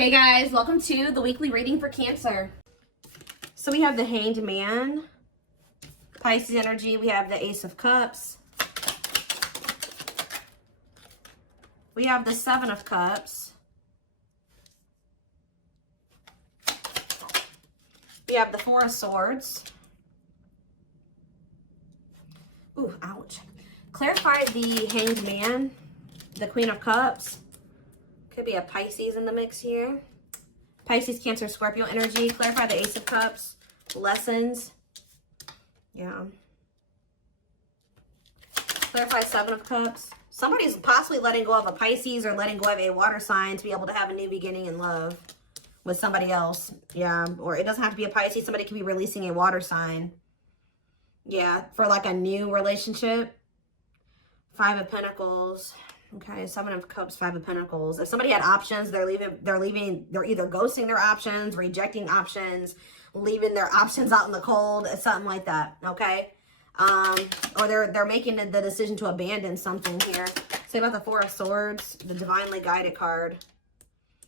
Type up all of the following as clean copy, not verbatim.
Hey guys, welcome to the weekly reading for Cancer. So we have the Hanged Man, Pisces energy. We have the Ace of Cups. We have the Seven of Cups. We have the Four of Swords. Ooh, ouch. Clarify the Hanged Man, the Queen of Cups. Could be a Pisces in the mix here. Pisces, Cancer, Scorpio energy. Clarify the Ace of Cups. Lessons. Yeah. Clarify Seven of Cups. Somebody's possibly letting go of a Pisces or letting go of a water sign to be able to have a new beginning in love with somebody else. Yeah. Or it doesn't have to be a Pisces. Somebody could be releasing a water sign. Yeah. For like a new relationship. Five of Pentacles. Okay, Seven of Cups, Five of Pentacles. If somebody had options, they're either ghosting their options, rejecting options, leaving their options out in the cold, something like that, okay? Or they're making the decision to abandon something here. Say about the Four of Swords, the Divinely Guided card.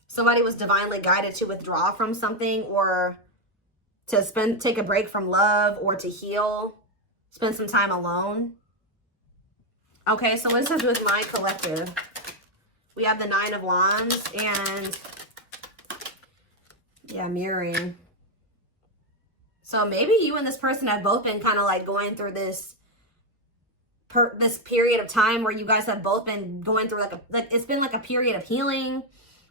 Somebody was divinely guided to withdraw from something or to take a break from love or to heal, spend some time alone. Okay, so what does this have to do with my collective? We have the Nine of Wands and, yeah, mirroring. So maybe you and this person have both been kind of like going through this period of time where you guys have both been going through like it's been like a period of healing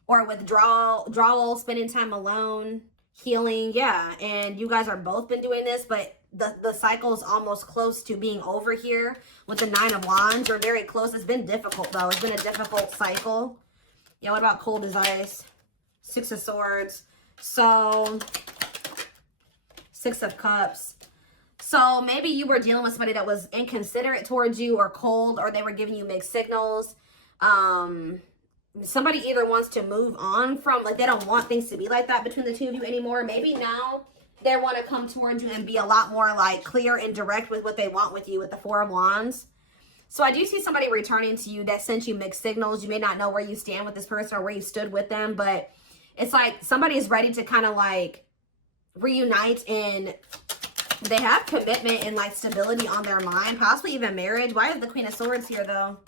or withdrawal, spending time alone, healing, yeah. And you guys are both been doing this, but the cycle is almost close to being over here with the Nine of Wands. You're very close. It's been difficult though. It's been a difficult cycle. Yeah, what about cold as ice? Six of Swords. So, Six of Cups. So maybe you were dealing with somebody that was inconsiderate towards you or cold, or they were giving you mixed signals. Somebody either wants to move on from, like they don't want things to be like that between the two of you anymore. Maybe now they want to come towards you and be a lot more like clear and direct with what they want with you with the Four of Wands. So I do see somebody returning to you that sent you mixed signals. You may not know where you stand with this person or where you stood with them, but it's like somebody is ready to kind of like reunite, and they have commitment and like stability on their mind, possibly even marriage. Why is the Queen of Swords here though?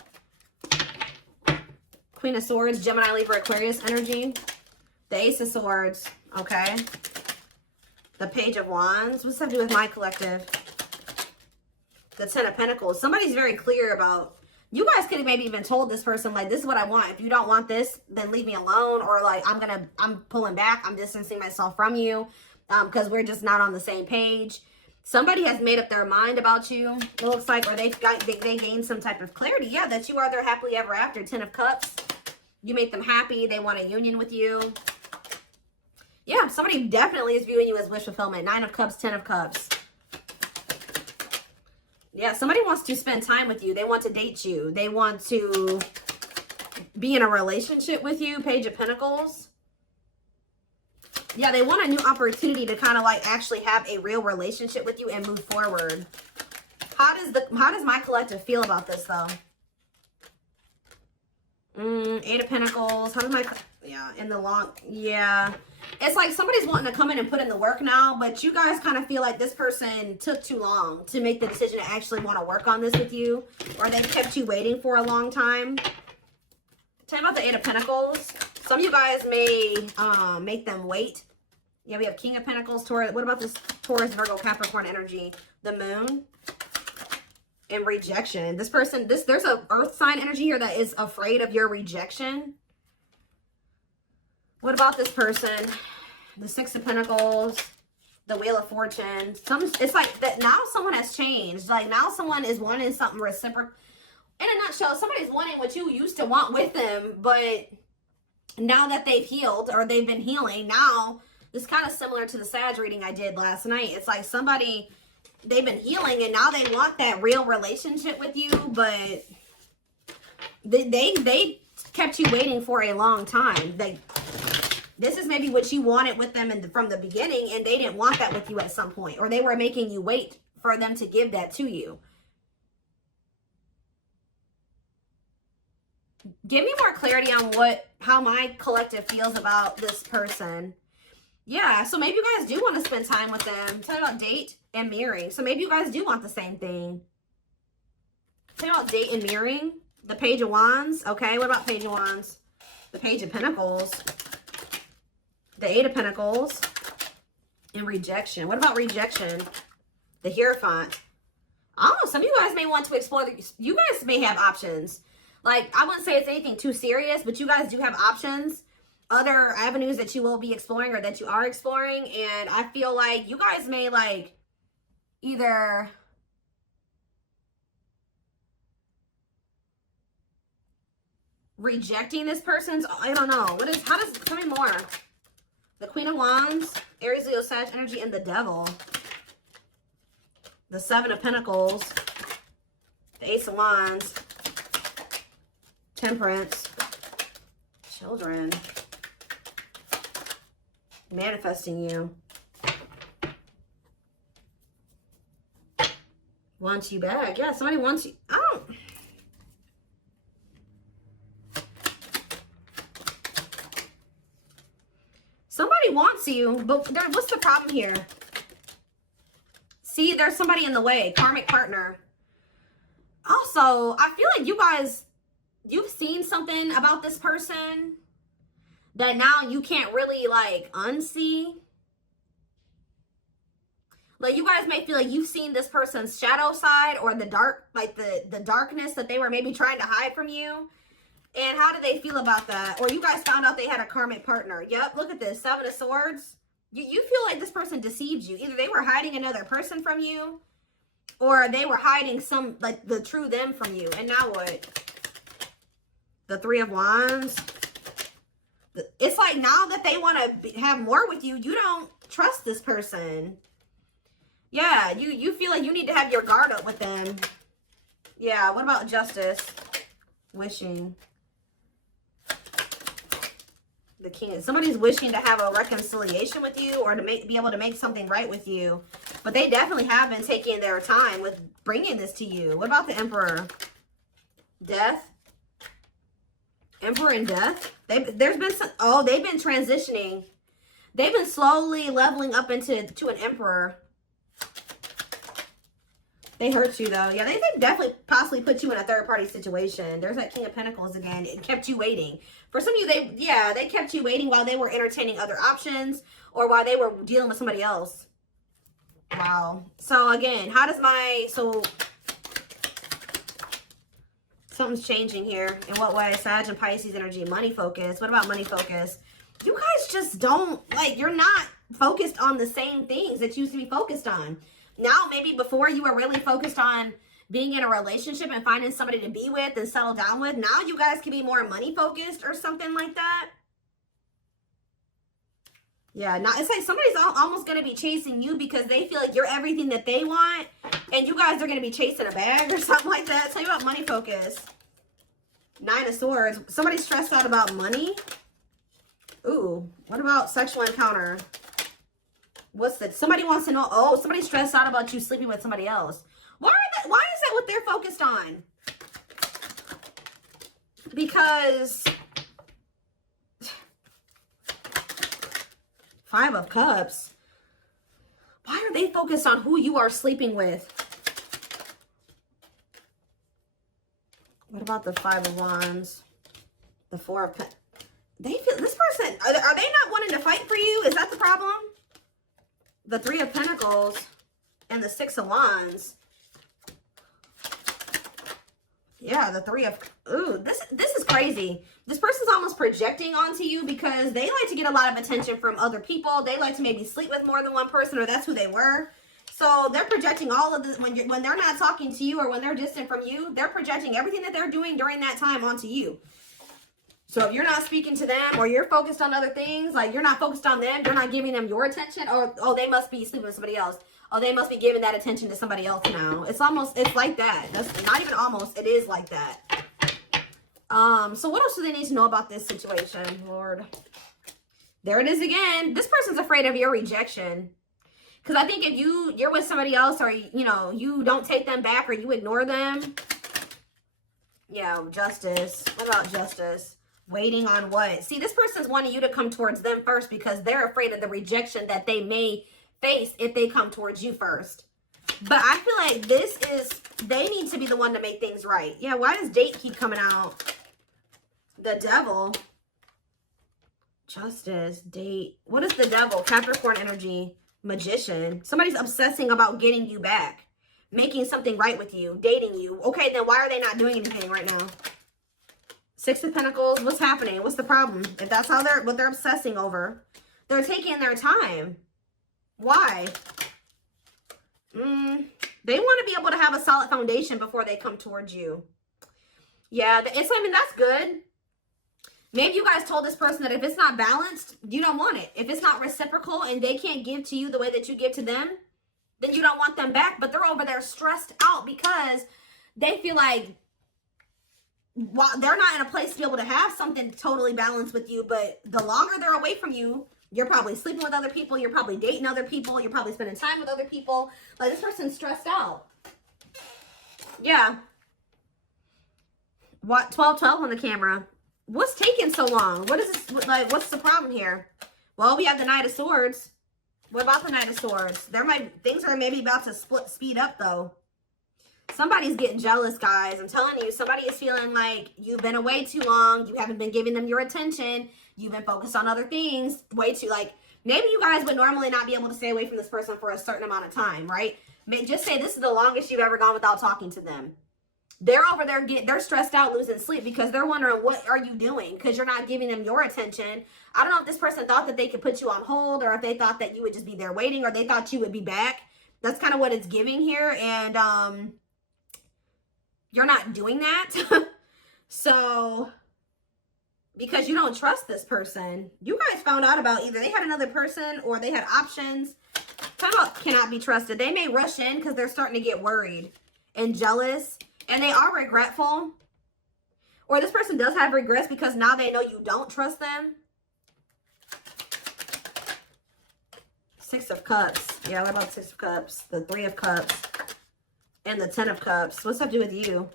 Queen of Swords, Gemini, Libra, Aquarius energy. The Ace of Swords, okay. The Page of Wands. What's that to do with my collective? The Ten of Pentacles. Somebody's very clear about, you guys could have maybe even told this person, like, this is what I want. If you don't want this, then leave me alone. Or like, I'm pulling back. I'm distancing myself from you because we're just not on the same page. Somebody has made up their mind about you, it looks like, or they gained some type of clarity. Yeah, that you are their happily ever after. Ten of Cups. You make them happy. They want a union with you. Yeah, somebody definitely is viewing you as wish fulfillment. Nine of Cups, Ten of Cups. Yeah, somebody wants to spend time with you. They want to date you. They want to be in a relationship with you. Page of Pentacles. Yeah, they want a new opportunity to kind of like actually have a real relationship with you and move forward. How does my collective feel about this though? Eight of Pentacles. How does my, yeah, in the long, yeah. It's like somebody's wanting to come in and put in the work now, but you guys kind of feel like this person took too long to make the decision to actually want to work on this with you, or they kept you waiting for a long time. Tell me about the Eight of Pentacles. Some of you guys may make them wait. Yeah, we have King of Pentacles, Taurus. What about this Taurus, Virgo, Capricorn energy? The Moon. And rejection. This person, there's a earth sign energy here that is afraid of your rejection. What about this person? The Six of Pentacles, the Wheel of Fortune. It's like that now someone has changed. Like now someone is wanting something reciprocal. In a nutshell, somebody's wanting what you used to want with them, but now that they've healed or they've been healing, now it's kind of similar to the Sag reading I did last night. It's like somebody, they've been healing and now they want that real relationship with you, but they kept you waiting for a long time. This is maybe what you wanted with them from the beginning, and they didn't want that with you at some point, or they were making you wait for them to give that to you. Give me more clarity on how my collective feels about this person. Yeah, so maybe you guys do want to spend time with them. Tell me about date and mirroring. So maybe you guys do want the same thing. Tell me about date and mirroring. The Page of Wands. Okay, what about Page of Wands? The Page of Pentacles. The Eight of Pentacles. And rejection. What about rejection? The Hierophant. Oh, some of you guys may want to explore. You guys may have options. Like, I wouldn't say it's anything too serious, but you guys do have options. Other avenues that you will be exploring or that you are exploring. And I feel like you guys may, like, either rejecting this person's, I don't know. Tell me more. The Queen of Wands, Aries, Leo, Sag energy, and the Devil. The Seven of Pentacles, the Ace of Wands, Temperance, Children, manifesting you, wants you back. Yeah, somebody wants you. I don't. Somebody wants you, but what's the problem here? See, there's somebody in the way. Karmic partner. Also, I feel like you guys, you've seen something about this person that now you can't really, like, unsee. Like, you guys may feel like you've seen this person's shadow side or the dark, like the darkness that they were maybe trying to hide from you. And how do they feel about that? Or you guys found out they had a karmic partner. Yep, look at this. Seven of Swords. You feel like this person deceived you. Either they were hiding another person from you, or they were hiding some, like, the true them from you. And now what? The Three of Wands. It's like now that they want to have more with you, you don't trust this person. Yeah, you feel like you need to have your guard up with them. Yeah, what about Justice? Wishing. The King. Somebody's wishing to have a reconciliation with you or to be able to make something right with you. But they definitely have been taking their time with bringing this to you. What about the Emperor? Death. Emperor and Death. There's been some, they've been transitioning. They've been slowly leveling up to an Emperor. They hurt you, though. Yeah, they definitely possibly put you in a third-party situation. There's that King of Pentacles again. It kept you waiting. For some of you, they kept you waiting while they were entertaining other options or while they were dealing with somebody else. Wow. So, again, how does something's changing here. In what way? Sag and Pisces energy. Money focus. What about money focus? You guys just don't, like, you're not focused on the same things that you used to be focused on. Now, maybe before you were really focused on being in a relationship and finding somebody to be with and settle down with. Now you guys can be more money focused or something like that. Yeah, now it's like somebody's almost going to be chasing you because they feel like you're everything that they want. And you guys are going to be chasing a bag or something like that. Tell you about money focus. Nine of Swords. Somebody's stressed out about money. Ooh, what about sexual encounter? What's that? Somebody wants to know. Oh, somebody's stressed out about you sleeping with somebody else. Why is that what they're focused on? Because Five of Cups. Why are they focused on who you are sleeping with? What about the Five of Wands? The Four of Pentacles. They feel this person. Are they not wanting to fight for you? Is that the problem? The Three of Pentacles and the Six of Wands. Yeah, the Three of... Ooh, this is crazy. This person's almost projecting onto you because they like to get a lot of attention from other people. They like to maybe sleep with more than one person, or that's who they were. So they're projecting all of this when they're not talking to you or when they're distant from you. They're projecting everything that they're doing during that time onto you. So if you're not speaking to them or you're focused on other things, like you're not focused on them, you're not giving them your attention, or, oh, they must be sleeping with somebody else. Oh, they must be giving that attention to somebody else now. It's like that. That's not even almost, it is like that. So what else do they need to know about this situation, Lord? There it is again. This person's afraid of your rejection. Because I think if you're with somebody else or, you know, you don't take them back or you ignore them, Yeah, justice. What about justice? Waiting on what? See, this person's wanting you to come towards them first because they're afraid of the rejection that they may face if they come towards you first. But I feel like this is, they need to be the one to make things right. Yeah, why does date keep coming out? The devil. Justice, date. What is the devil? Capricorn energy. Magician. Somebody's obsessing about getting you back. Making something right with you. Dating you. Okay, then why are they not doing anything right now? Six of Pentacles. What's happening? What's the problem? If that's how what they're obsessing over. They're taking their time. Why? They want to be able to have a solid foundation before they come towards you. Yeah, I mean, that's good. Maybe you guys told this person that if it's not balanced, you don't want it. If it's not reciprocal and they can't give to you the way that you give to them, then you don't want them back. But they're over there stressed out because they feel like while they're not in a place to be able to have something totally balanced with you, but the longer they're away from you, you're probably sleeping with other people, you're probably dating other people, you're probably spending time with other people. Like, this person's stressed out. Yeah. What? 12-12 on the camera. What's taking so long? What is this? Like, what's the problem here? Well, we have the Knight of Swords. What about the Knight of Swords? Things are maybe about to speed up, though. Somebody's getting jealous, guys. I'm telling you, somebody is feeling like you've been away too long. You haven't been giving them your attention. You've been focused on other things way too, like, maybe you guys would normally not be able to stay away from this person for a certain amount of time, right? Just say this is the longest you've ever gone without talking to them. They're over there, they're stressed out, losing sleep because they're wondering, what are you doing? Because you're not giving them your attention. I don't know if this person thought that they could put you on hold, or if they thought that you would just be there waiting, or they thought you would be back. That's kind of what it's giving here. And you're not doing that. So, because you don't trust this person. You guys found out about either they had another person or they had options. Talk about cannot be trusted. They may rush in because they're starting to get worried and jealous. And they are regretful. Or this person does have regrets because now they know you don't trust them. Six of Cups. Yeah, what about the Six of Cups? The Three of Cups. And the Ten of Cups. What's that do with you?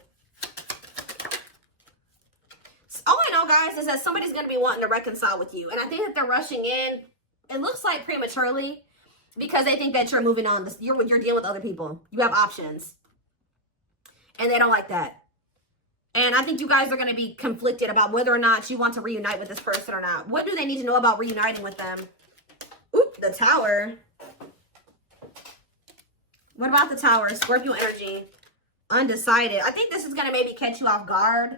All I know, guys, is that somebody's going to be wanting to reconcile with you. And I think that they're rushing in. It looks like prematurely. Because they think that you're moving on. You're dealing with other people. You have options. And they don't like that. And I think you guys are going to be conflicted about whether or not you want to reunite with this person or not. What do they need to know about reuniting with them? Oop, the Tower. What about the Tower? Scorpio energy. Undecided. I think this is going to maybe catch you off guard.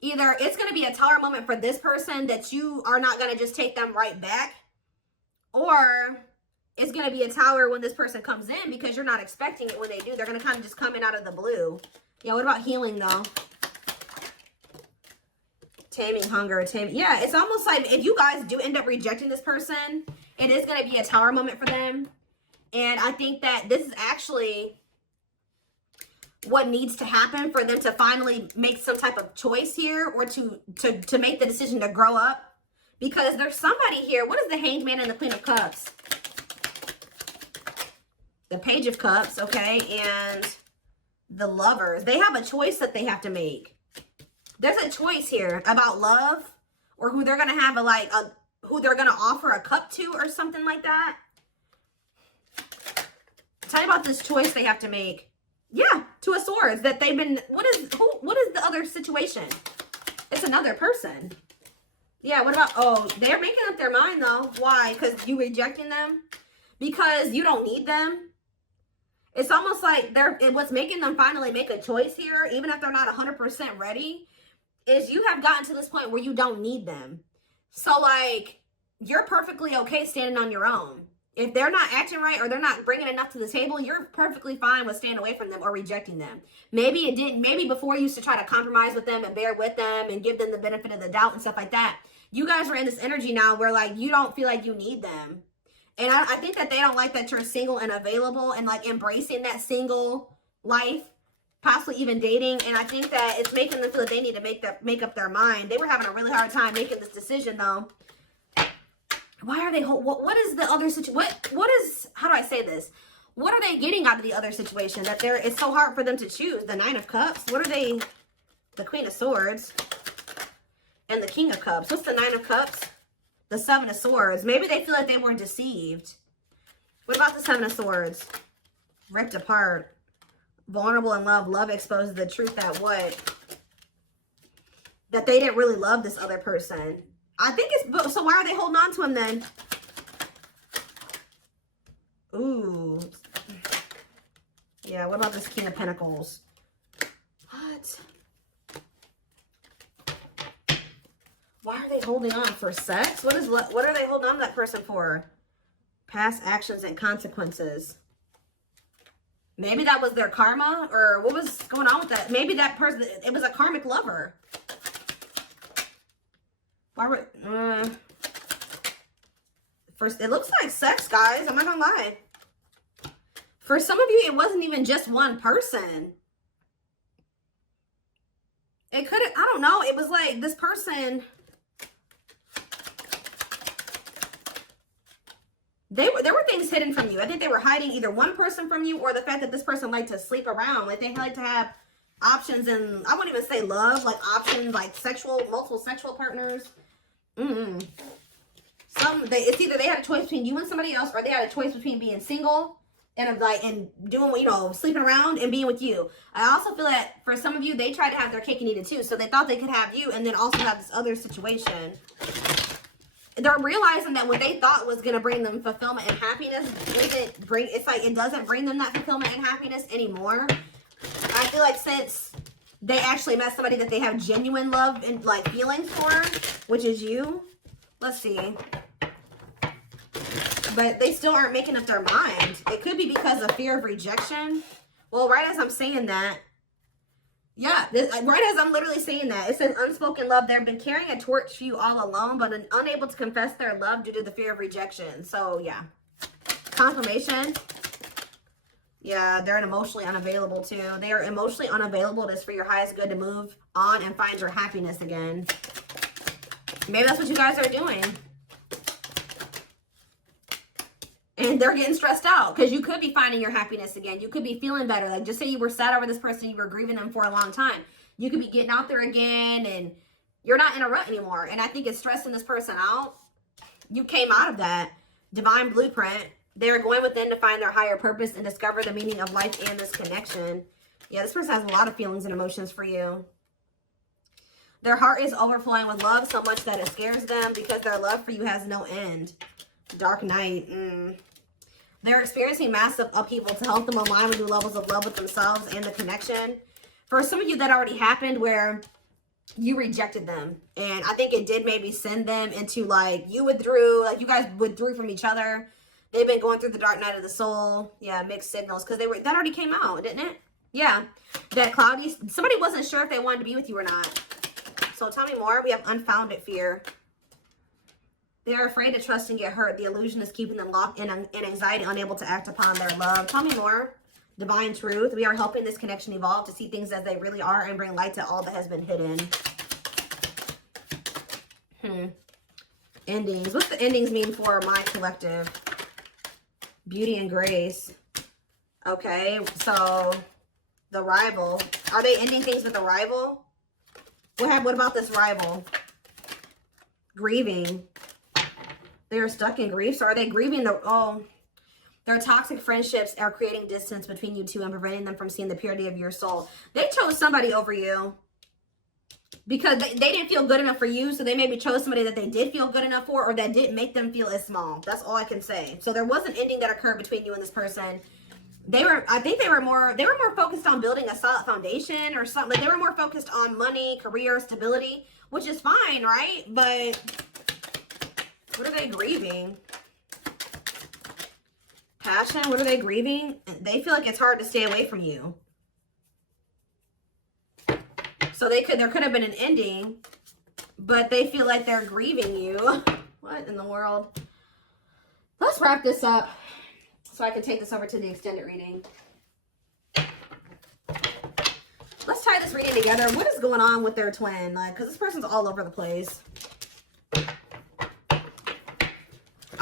Either it's going to be a Tower moment for this person that you are not going to just take them right back. Or it's going to be a Tower when this person comes in because you're not expecting it when they do. They're going to kind of just come in out of the blue. Yeah, what about healing, though? Taming hunger. Yeah, it's almost like if you guys do end up rejecting this person, it is going to be a Tower moment for them. And I think that this is actually what needs to happen for them to finally make some type of choice here, or to make the decision to grow up. Because there's somebody here. What is the Hanged Man and the Queen of Cups? The Page of Cups, okay, and the Lovers. They have a choice that they have to make. There's a choice here about love, or who they're going to have who they're going to offer a cup to, or something like that. Tell me about this choice they have to make. Yeah, Two of Swords. That they've been, what is the other situation? It's another person. Yeah, what about, oh, they're making up their mind, though. Why? Because you rejecting them? Because you don't need them? It's almost like what's making them finally make a choice here, even if they're not 100% ready, is you have gotten to this point where you don't need them. So, like, you're perfectly okay standing on your own. If they're not acting right or they're not bringing enough to the table, you're perfectly fine with staying away from them or rejecting them. Maybe before you used to try to compromise with them and bear with them and give them the benefit of the doubt and stuff like that. You guys are in this energy now where, like, you don't feel like you need them. And I think that they don't like that you're single and available and, like, embracing that single life, possibly even dating. And I think that it's making them feel that they need to make up their mind. They were having a really hard time making this decision, though. Why are they, what is the other situation? What is, how do I say this? What are they getting out of the other situation that it's so hard for them to choose? The Nine of Cups? What are they the Queen of Swords, and the King of Cups. What's the Nine of Cups? The Seven of Swords. Maybe they feel like they were deceived. What about the Seven of Swords? Ripped apart. Vulnerable in love. Love exposes the truth that what? That they didn't really love this other person. I think it's... So why are they holding on to him then? Ooh. Yeah, what about this King of Pentacles? What? Why are they holding on? For sex? What are they holding on to that person for? Past actions and consequences. Maybe that was their karma, or what was going on with that? Maybe that person, it was a karmic lover. Why would, first, it looks like sex, guys. I'm not gonna lie. For some of you, it wasn't even just one person. It could have, I don't know. It was like this person, there were things hidden from you. I think they were hiding either one person from you or the fact that this person liked to sleep around. Like they like to have options, and I won't even say love, like options, like multiple sexual partners. It's either they had a choice between you and somebody else, or they had a choice between being single and doing, you know, sleeping around and being with you. I also feel that for some of you, they tried to have their cake and eat it too. So they thought they could have you and then also have this other situation. They're realizing that what they thought was going to bring them fulfillment and happiness it doesn't bring them that fulfillment and happiness anymore. I feel like since they actually met somebody that they have genuine love and like feelings for, which is you. Let's see. But they still aren't making up their mind. It could be because of fear of rejection. Well, right as I'm saying that, yeah, right as I'm literally saying that, it says unspoken love. They've been carrying a torch for you all alone, but unable to confess their love due to the fear of rejection. So, yeah. Confirmation. Yeah, they're emotionally unavailable too. They are emotionally unavailable. It's for your highest good to move on and find your happiness again. Maybe that's what you guys are doing. And they're getting stressed out because you could be finding your happiness again. You could be feeling better. Like just say you were sad over this person, you were grieving them for a long time. You could be getting out there again and you're not in a rut anymore. And I think it's stressing this person out. You came out of that divine blueprint. They're going within to find their higher purpose and discover the meaning of life and this connection. Yeah, this person has a lot of feelings and emotions for you. Their heart is overflowing with love so much that it scares them because their love for you has no end. Dark night. They're experiencing massive upheaval to help them align with new levels of love with themselves and the connection. For some of you, that already happened where you rejected them. And I think it did maybe send them into like, you withdrew, like you guys withdrew from each other. They've been going through the dark night of the soul. Yeah, mixed signals. Because that already came out, didn't it? Yeah. That cloudy, somebody wasn't sure if they wanted to be with you or not. So tell me more. We have unfounded fear. They're afraid to trust and get hurt. The illusion is keeping them locked in anxiety, unable to act upon their love. Tell me more. Divine truth. We are helping this connection evolve to see things as they really are and bring light to all that has been hidden. Endings. What's the endings mean for my collective? Beauty and grace. Okay, so the rival. Are they ending things with the rival? What about this rival? Grieving. They're stuck in grief. So are they grieving their toxic friendships are creating distance between you two and preventing them from seeing the purity of your soul. They chose somebody over you because they didn't feel good enough for you. So they maybe chose somebody that they did feel good enough for, or that didn't make them feel as small. That's all I can say. So there was an ending that occurred between you and this person. I think they were more focused on building a solid foundation or something. Like they were more focused on money, career, stability, which is fine, right? But what are they grieving? Passion, what are they grieving? They feel like it's hard to stay away from you. So there could have been an ending, but they feel like they're grieving you. What in the world? Let's wrap this up so I can take this over to the extended reading. Let's tie this reading together. What is going on with their twin? Like, because this person's all over the place.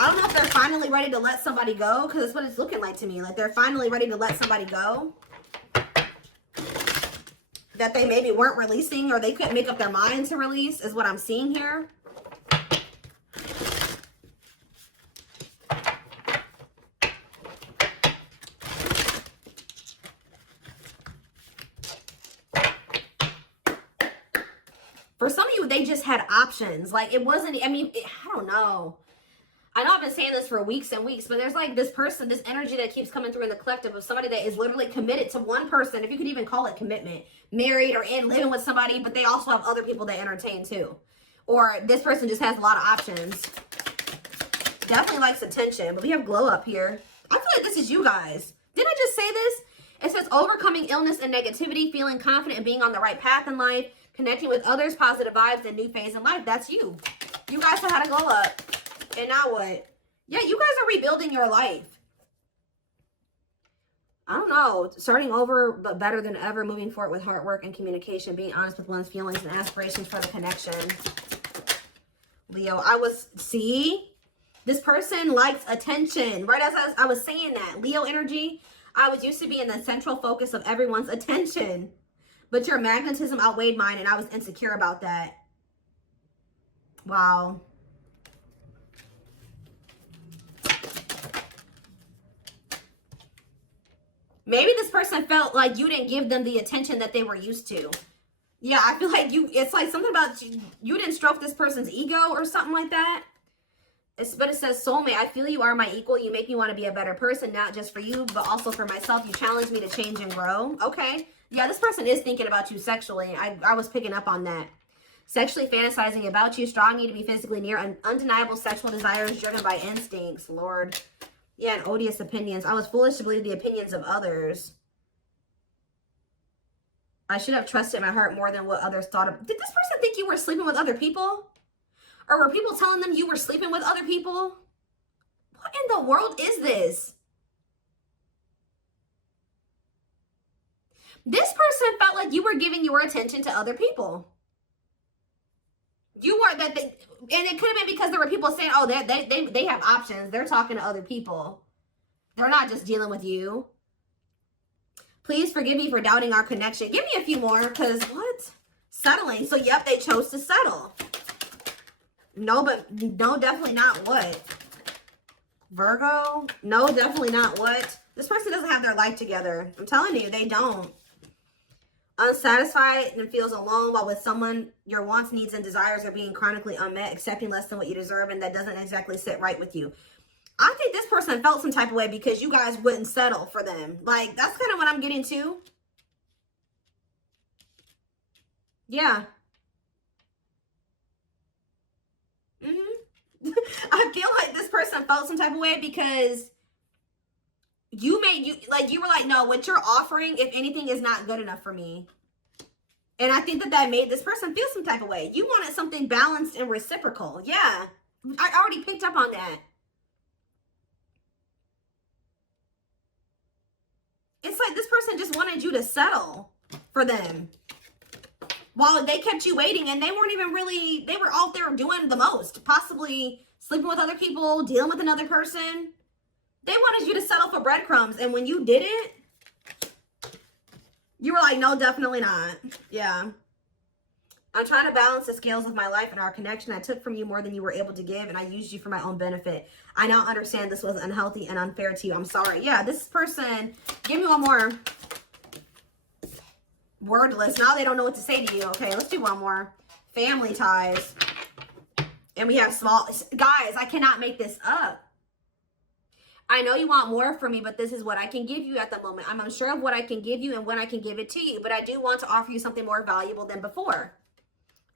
I don't know if they're finally ready to let somebody go, because that's what it's looking like to me. Like they're finally ready to let somebody go. that they maybe weren't releasing or they couldn't make up their mind to release is what I'm seeing here. For some of you, they just had options. Like, it wasn't, I mean, I don't know. I know I've been saying this for weeks and weeks, but there's like this person, this energy that keeps coming through in the collective of somebody that is literally committed to one person, if you could even call it commitment, married or in living with somebody, but they also have other people they entertain too. Or this person just has a lot of options. Definitely likes attention, but we have glow up here. I feel like this is you guys. Didn't I just say this? It says overcoming illness and negativity, feeling confident and being on the right path in life, connecting with others, positive vibes, and new phase in life. That's you. You guys know how to glow up. And now what? Yeah, you guys are rebuilding your life. I don't know. Starting over, but better than ever. Moving forward with hard work and communication. Being honest with one's feelings and aspirations for the connection. Leo, see? This person likes attention. Right as I was saying that. Leo energy. I was used to be in the central focus of everyone's attention. But your magnetism outweighed mine and I was insecure about that. Wow. Maybe this person felt like you didn't give them the attention that they were used to. Yeah, I feel like it's like something about you didn't stroke this person's ego or something like that. But it says, soulmate, I feel you are my equal. You make me want to be a better person, not just for you, but also for myself. You challenge me to change and grow. Okay. Yeah, this person is thinking about you sexually. I was picking up on that. Sexually fantasizing about you, strong need to be physically near, undeniable sexual desires driven by instincts. Lord. Yeah, and odious opinions. I was foolish to believe the opinions of others. I should have trusted my heart more than what others thought of. Did this person think you were sleeping with other people? Or were people telling them you were sleeping with other people? What in the world is this? This person felt like you were giving your attention to other people. You weren't and it could have been because there were people saying, oh, they have options. They're talking to other people. They're not just dealing with you. Please forgive me for doubting our connection. Give me a few more, because what? Settling. So, yep, they chose to settle. No, but no, definitely not what? Virgo? No, definitely not what? This person doesn't have their life together. I'm telling you, they don't. Unsatisfied and feels alone while with someone, your wants, needs, and desires are being chronically unmet, accepting less than what you deserve, and that doesn't exactly sit right with you. I think this person felt some type of way because you guys wouldn't settle for them. Like, that's kind of what I'm getting to. Yeah. I feel like this person felt some type of way because you were like, no, what you're offering, if anything, is not good enough for me. And I think that made this person feel some type of way. You wanted something balanced and reciprocal. Yeah. I already picked up on that. It's like this person just wanted you to settle for them. While they kept you waiting and they weren't even really, they were out there doing the most. Possibly sleeping with other people, dealing with another person. They wanted you to settle for breadcrumbs. And when you didn't, you were like, no, definitely not. Yeah. I'm trying to balance the scales of my life and our connection. I took from you more than you were able to give, and I used you for my own benefit. I now understand this was unhealthy and unfair to you. I'm sorry. Yeah, this person, give me one more. Wordless. Now they don't know what to say to you. Okay, let's do one more. Family ties. And we have small... Guys, I cannot make this up. I know you want more from me, but this is what I can give you at the moment. I'm unsure of what I can give you and when I can give it to you, but I do want to offer you something more valuable than before.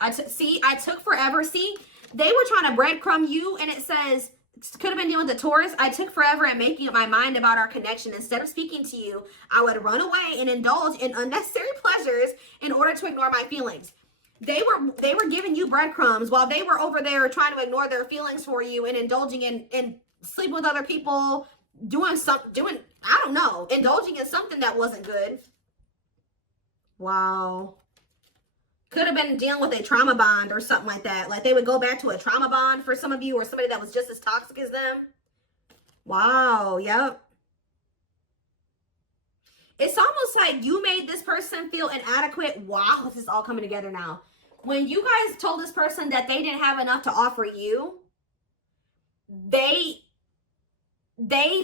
I took forever. See, they were trying to breadcrumb you, and it says, could have been dealing with the Taurus. I took forever at making up my mind about our connection. Instead of speaking to you, I would run away and indulge in unnecessary pleasures in order to ignore my feelings. They were giving you breadcrumbs while they were over there trying to ignore their feelings for you and indulging in sleeping with other people, I don't know, indulging in something that wasn't good. Wow. Could have been dealing with a trauma bond or something like that. Like they would go back to a trauma bond for some of you, or somebody that was just as toxic as them. Wow. Yep. It's almost like you made this person feel inadequate. Wow, this is all coming together now. When you guys told this person that they didn't have enough to offer you, they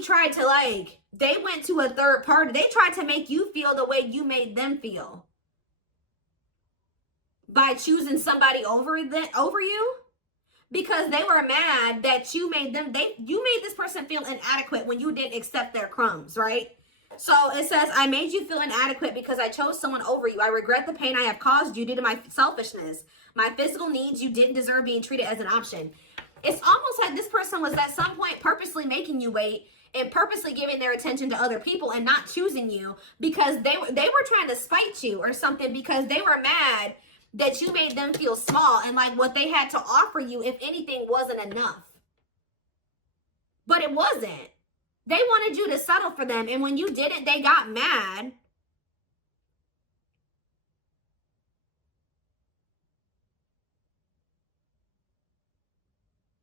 tried to, like, they went to a third party. They tried to make you feel the way you made them feel by choosing somebody over you, because they were mad that you made them, you made this person feel inadequate when you didn't accept their crumbs, right? So it says, I made you feel inadequate because I chose someone over you. I regret the pain I have caused you due to my selfishness. My physical needs, you didn't deserve being treated as an option. It's almost like this person was at some point purposely making you wait and purposely giving their attention to other people and not choosing you because they were trying to spite you or something, because they were mad that you made them feel small and like what they had to offer you, if anything, wasn't enough. But it wasn't. They wanted you to settle for them, and when you didn't, they got mad.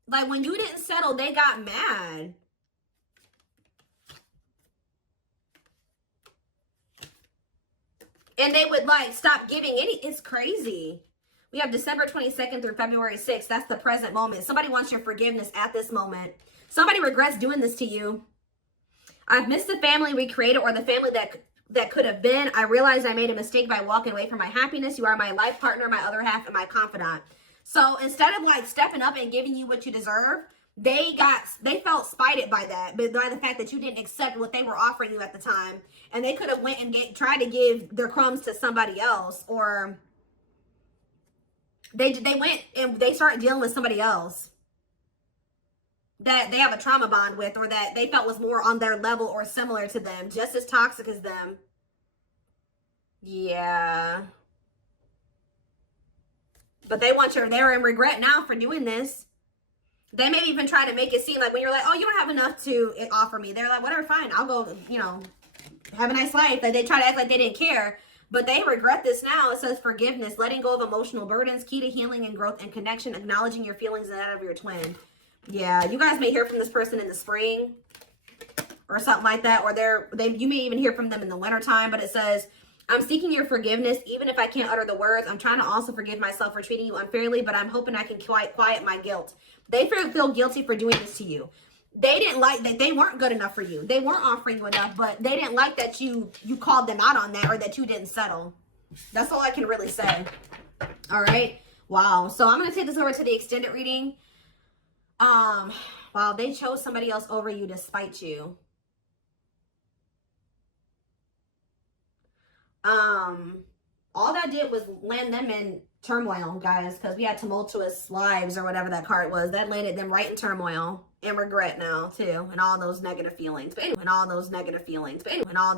Like, when you didn't settle, they got mad. And they would, like, stop giving any. It's crazy. We have December 22nd through February 6th. That's the present moment. Somebody wants your forgiveness at this moment. Somebody regrets doing this to you. I've missed the family we created, or the family that could have been. I realized I made a mistake by walking away from my happiness. You are my life partner, my other half, and my confidant. So instead of, like, stepping up and giving you what you deserve, they felt spited by that, but by the fact that you didn't accept what they were offering you at the time. And they could have went and tried to give their crumbs to somebody else, or they went and they started dealing with somebody else that they have a trauma bond with, or that they felt was more on their level or similar to them, just as toxic as them. Yeah. But they're in regret now for doing this. They may even try to make it seem like when you're like, oh, you don't have enough to offer me. They're like, whatever, fine. I'll go, you know, have a nice life. Like, they try to act like they didn't care. But they regret this now. It says forgiveness, letting go of emotional burdens, key to healing and growth and connection, acknowledging your feelings and that of your twin. Yeah, you guys may hear from this person in the spring or something like that. Or you may even hear from them in the wintertime. But it says, I'm seeking your forgiveness, even if I can't utter the words. I'm trying to also forgive myself for treating you unfairly, but I'm hoping I can quiet my guilt. They feel guilty for doing this to you. They didn't like that. They weren't good enough for you. They weren't offering you enough, but they didn't like that you called them out on that, or that you didn't settle. That's all I can really say. All right. Wow. So I'm going to take this over to the extended reading. Wow, they chose somebody else over you to spite you. All that did was land them in turmoil, guys, because we had tumultuous lives, or whatever that card was. That landed them right in turmoil and regret now too, and all those negative feelings. But anyway,